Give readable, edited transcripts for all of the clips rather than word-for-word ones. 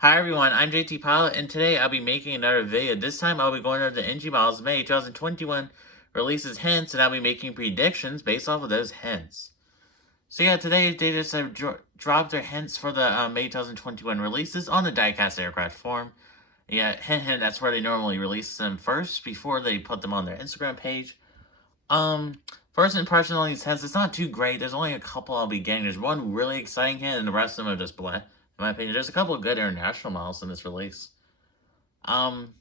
Hi everyone, I'm JT Pilot, and today I'll be making another video. This time I'll be going over the NG Models May 2021 releases hints, and I'll be making predictions based off of those hints. So yeah, today they just have dropped their hints for the May 2021 releases on the diecast aircraft form. Yeah, hint hint, that's where they normally release them first, before they put them on their Instagram page. Um, First impression on these hints, it's not too great. There's only a couple I'll be getting. There's one really exciting hint, and the rest of them are just bleh. In my opinion, there's a couple of good international models in this release. Um,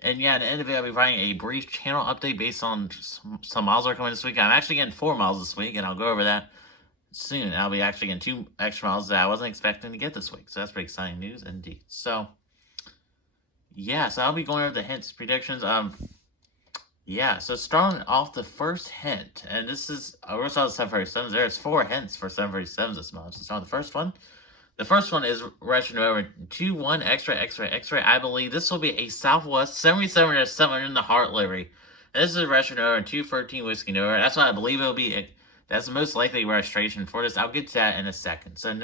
and yeah, at the end of it, I'll be providing a brief channel update based on some models that are coming this week. I'm actually getting 4 models this week, and I'll go over that soon. I'll be actually getting 2 extra models that I wasn't expecting to get this week. So that's pretty exciting news indeed. So, yeah, so I'll be going over the hints, predictions. Yeah, so starting off the first hint, and this is, we're starting with 737s. There's 4 hints for 737s this month. So start with the first one. The first one is Retro Nova 21 Extra X-Ray X-Ray. I believe this will be a Southwest 77-700 in the Heart livery. And this is Retro Nova 213 Whiskey Nova. That's what I believe it will be. That's the most likely registration for this. I'll get to that in a second. So,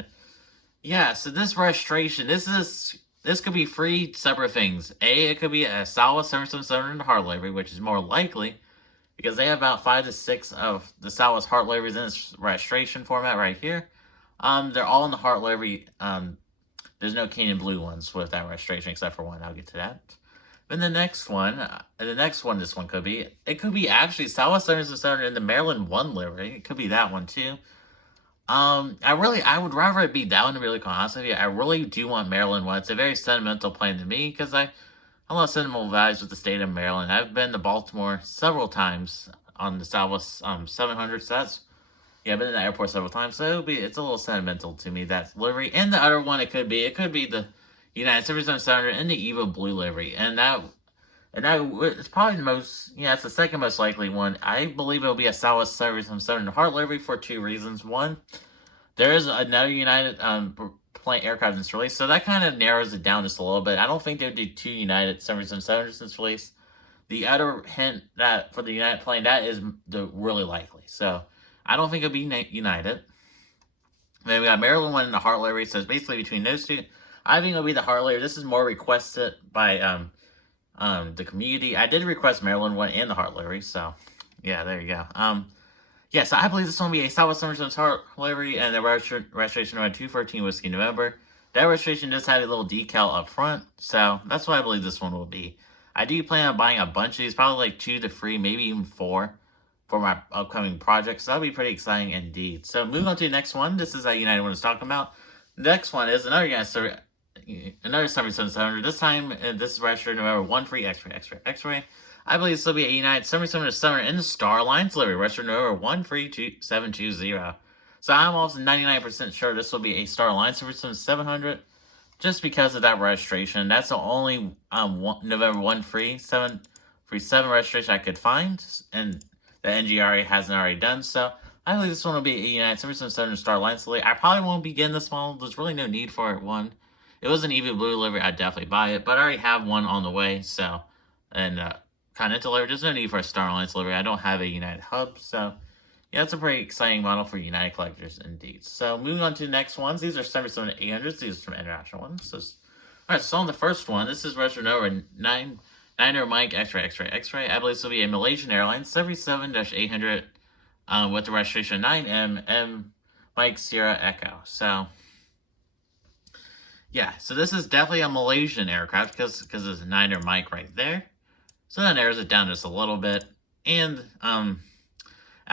yeah, so this registration, this could be 3 separate things. A, it could be a Southwest 777 in the Heart livery, which is more likely, because they have about 5 to 6 of the Southwest Heart liveries in this registration format right here. They're all in the Heart livery. There's no Canyon Blue ones with that registration except for one. I'll get to that. Then the next one, this one could be, it could be actually Southwest 777 in the Maryland 1 livery. It could be that one too. I would rather it be that one, to be really honest with you. I really do want Maryland 1. It's a very sentimental plane to me because I love sentimental values with the state of Maryland. I've been to Baltimore several times on the Southwest 700, so that's, yeah, I've been in the airport several times, so it's a little sentimental to me, that livery. And the other one, it could be the United 777 in the Evo Blue livery, and that it's probably the most, yeah, it's the second most likely one. I believe it'll be a Southwest 777 Heart livery for 2 reasons. One, there is another United plane aircraft in this release, so that kind of narrows it down just a little bit. I don't think they would do 2 United 777s in this release. The other hint that for the United plane, that is the really likely. So I don't think it'll be United. Then we got Maryland 1 in the Heart livery, so it's basically between those two. I think it'll be the Heart livery. This is more requested by the community. I did request Maryland 1 and the Heart livery, so yeah, there you go. Yeah, so I believe this one will be a Southwest Summerson's Heart livery, and the registration number 213 Whiskey November. That registration does have a little decal up front, so that's what I believe this one will be. I do plan on buying a bunch of these, probably like 2 to 3, maybe even 4, for my upcoming projects. So that'll be pretty exciting indeed. So moving on to the next one. This is a United one I was talking about. The next one is another United, another 777. This time, this is registered November 13 X-Ray X-Ray X-Ray. I believe this will be a United 777 in the Star Alliance livery, registered November 132720. So I'm almost 99% sure this will be a Star Alliance 700, just because of that registration. That's the only November 1337 registration I could find, and the NGRA hasn't already done. So I believe this one will be a United 777 Star Alliance livery. I probably won't be getting this model. There's really no need for it. One, it was an EV Blue livery, I'd definitely buy it, but I already have one on the way. So, and Continental livery, there's no need for a Star Alliance livery. I don't have a United hub, so yeah, that's a pretty exciting model for United collectors indeed. So moving on to the next ones, these are 777-800s. These are from international ones. So, alright, so on the first one, this is registered over 9er Mike X-Ray X-Ray X-Ray. I believe this will be a Malaysian Airlines 77-800 with the registration 9M Mike Sierra Echo. So yeah, so this is definitely a Malaysian aircraft because there's a 9er Mike right there. So that narrows it down just a little bit. And I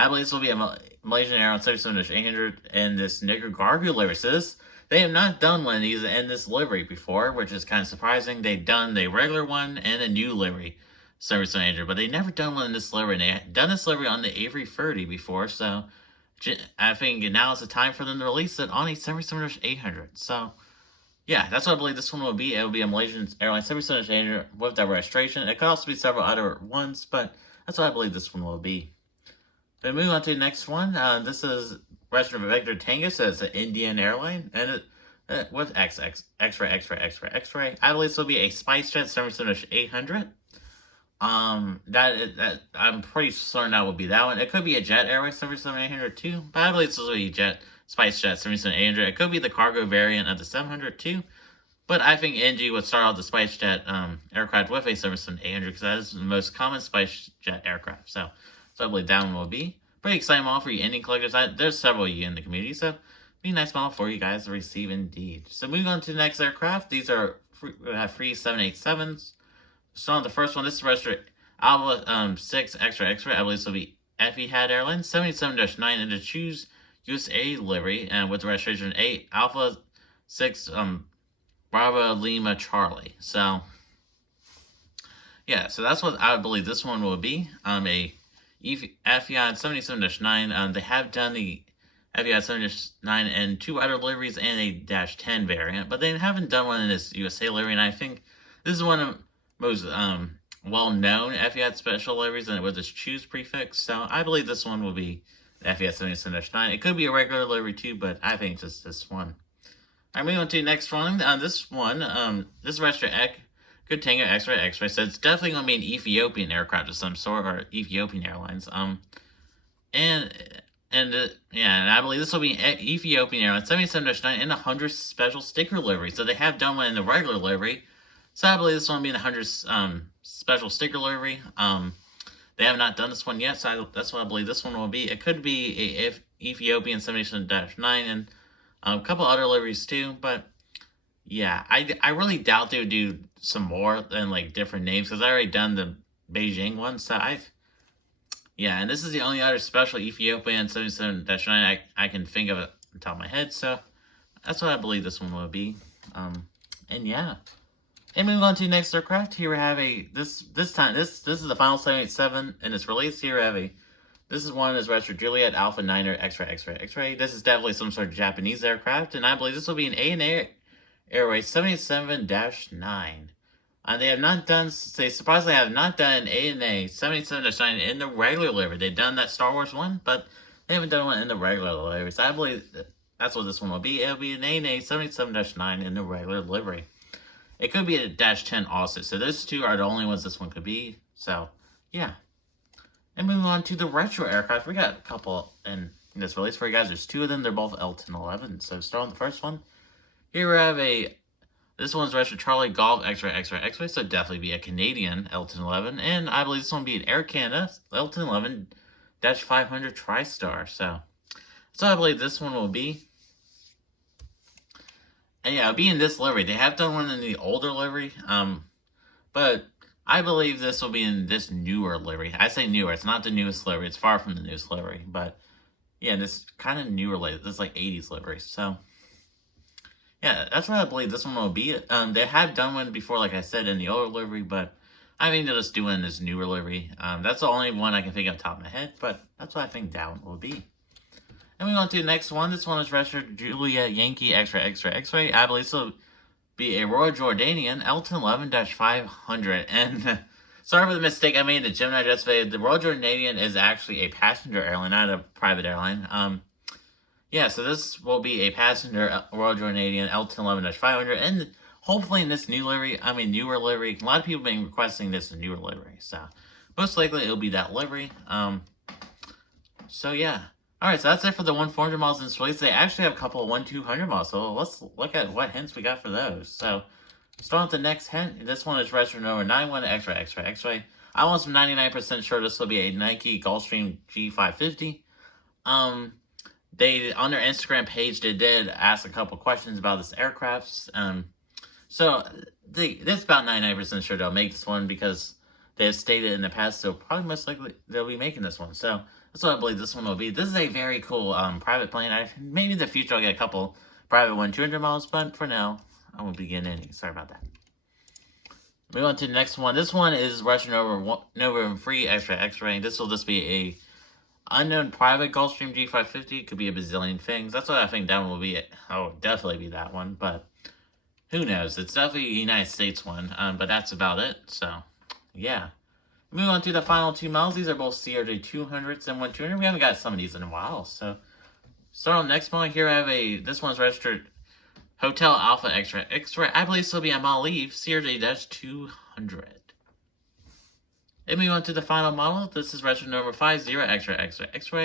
believe this will be a Malaysian Airlines 77-800 in this Nicaragua livery. So they have not done one of these in this livery before, which is kind of surprising. They've done the regular one and a new livery 77-800, but they never done one in this livery. And they had done this livery on the Avery 30 before, so I think now is the time for them to release it on a 77-800. So yeah, that's what I believe this one will be. It will be a Malaysian Airlines 77-800 with that registration. It could also be several other ones, but that's what I believe this one will be. Then moving on to the next one. This is registered for Victor Tango, so it's an Indian airline, and it with X-Ray X-Ray X-Ray X-Ray. I believe this will be a SpiceJet 77-800. That I'm pretty certain that will be that one. It could be a Jet Airways 77-800 too, but I believe this will be SpiceJet 77-800. It could be the cargo variant of the 700 too. But I think NG would start off the SpiceJet aircraft with a 777-800 because that is the most common SpiceJet aircraft. So I believe that one will be pretty exciting model for you ending collectors. There's several of you in the community, so be a nice model for you guys to receive indeed. So moving on to the next aircraft, these are we have free 787s. So on the first one, this is registered Alpha 6 Extra X-ray. I believe this will be Etihad Airlines 77-9 and to choose USA livery and with the registration 8 Alpha 6 Bravo Lima Charlie. So yeah, so that's what I believe this one will be. A Etihad 77-9. They have done the Etihad 79 and 2 other liveries and a -10 variant, but they haven't done one in this USA livery, and I think this is one of the most well-known Etihad special liveries and with its choose prefix, so I believe this one will be the Etihad 77-9. It could be a regular livery too, but I think it's just this one. Alright, moving on to the next one. This one, this registered Good Tango X-Ray, so it's definitely going to be an Ethiopian aircraft of some sort, or Ethiopian Airlines. And I believe this will be Ethiopian Airlines 77-9 in the 100 special sticker livery. So they have done one in the regular livery. So I believe this one will be in the 100 special sticker livery. They have not done this one yet, so that's what I believe this one will be. It could be a Ethiopian 77-9 and a couple other liveries too, but yeah, I really doubt they would do some more than like different names because I already done the Beijing one, so yeah, and this is the only other special Ethiopian 77-9 I can think of at the top of my head, so that's what I believe this one will be. And yeah. And moving on to the next aircraft, here we have this is the final 787 in its release. Here we have this is one that's registered Juliet Alpha 9er X-ray. This is definitely some sort of Japanese aircraft, and I believe this will be an ANA Airways 77-9. They have not done, they surprisingly have not done an ANA 77-9 in the regular livery. They've done that Star Wars one, but they haven't done one in the regular livery. So I believe that's what this one will be. It'll be an ANA 77-9 in the regular livery. It could be a -10 also. So those two are the only ones this one could be. So, yeah. And moving on to the retro aircraft. We got a couple in this release for you guys. There's two of them. They're both L1011. So start on the first one. Here we have this one's registered Charlie Golf X-ray. So definitely be a Canadian L1011. And I believe this one will be an Air Canada L1011-500 TriStar. So I believe this one will be. And yeah, it'll be in this livery. They have done one in the older livery, but I believe this will be in this newer livery. I say newer. It's not the newest livery. It's far from the newest livery. But yeah, this kind of newer livery. This is like 80s livery. So yeah, that's what I believe this one will be. They have done one before, like I said, in the older livery, but I think they'll just do it in this newer livery. That's the only one I can think of off the top of my head, but that's what I think that one will be. And we go on to the next one. This one is registered Juliet Yankee X-ray. I believe this will be a Royal Jordanian L1011-500. And sorry for the mistake I made in the Gemini yesterday. The Royal Jordanian is actually a passenger airline, not a private airline. Yeah, so this will be a passenger Royal Jordanian L1011-500. And hopefully in this newer livery. A lot of people have been requesting this in newer livery. So most likely it'll be that livery. So yeah. Alright, so that's it for the 1-400 models in this release. They actually have a couple of 1-200 models, so let's look at what hints we got for those. So, starting with the next hint, this one is registered number 91 X-ray. I'm almost 99% sure this will be a Nike Gulfstream G550. They, on their Instagram page, they did ask a couple questions about this aircraft. So, this about 99% sure they'll make this one because they have stated in the past, so probably most likely they'll be making this one. So, that's what I believe this one will be. This is a very cool private plane. Maybe in the future I'll get a couple private 1-200 models, but for now, I won't be getting any. Sorry about that. Moving on to the next one. This one is Russian Nova Free X-ray. This will just be a unknown private Gulfstream G550. It could be a bazillion things. That's what I think that one will be. Oh, definitely be that one, but who knows? It's definitely a United States one, but that's about it. So, yeah. Moving on to the final two models. These are both CRJ 200s and 1-200. We haven't got some of these in a while. So, start on the next model. Here I have this one's registered Hotel Alpha X-ray. I believe this will be a Maldive CRJ-200. And moving on to the final model. This is registered number 50 X-ray.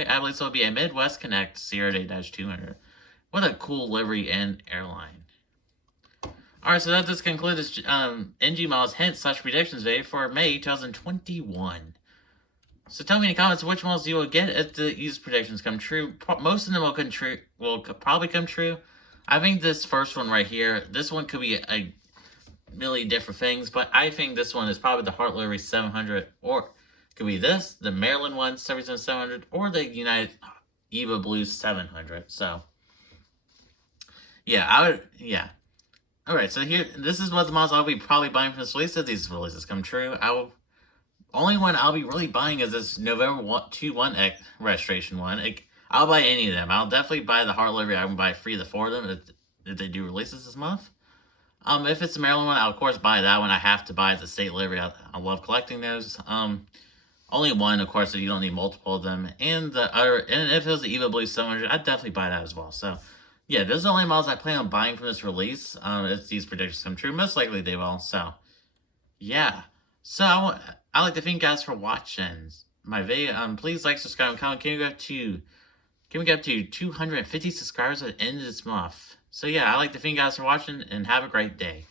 I believe this will be a Midwest Connect CRJ-200. What a cool livery and airline. Alright, so that does conclude this NG Miles hint slash predictions video for May 2021. So tell me in the comments which ones you will get if these predictions come true. Most of them will probably come true. I think this first one right here, this one could be a million different things, but I think this one is probably the Heart Lottery 700, or it could be this, the Maryland one, 700, or the United Eva Blue 700. So, yeah. Alright, so this is what the models I'll be probably buying from this release if these releases come true. Only one I'll be really buying is this November 2-1 registration one. I'll buy any of them. I'll definitely buy the Heart Livery. I can buy 3 of the 4 of them if they do releases this month. If it's the Maryland one, I'll of course buy that one. I have to buy the state livery. I love collecting those. Only one, of course, so you don't need multiple of them. And if it was the Eva Blue 700, I'd definitely buy that as well. So, yeah, those are the only models I plan on buying from this release. If these predictions come true, most likely they will. So, yeah. So, I'd like to thank you guys for watching my video. Please like, subscribe, and comment. Can we get up to 250 subscribers at the end of this month? So yeah, I'd like to thank you guys for watching, and have a great day.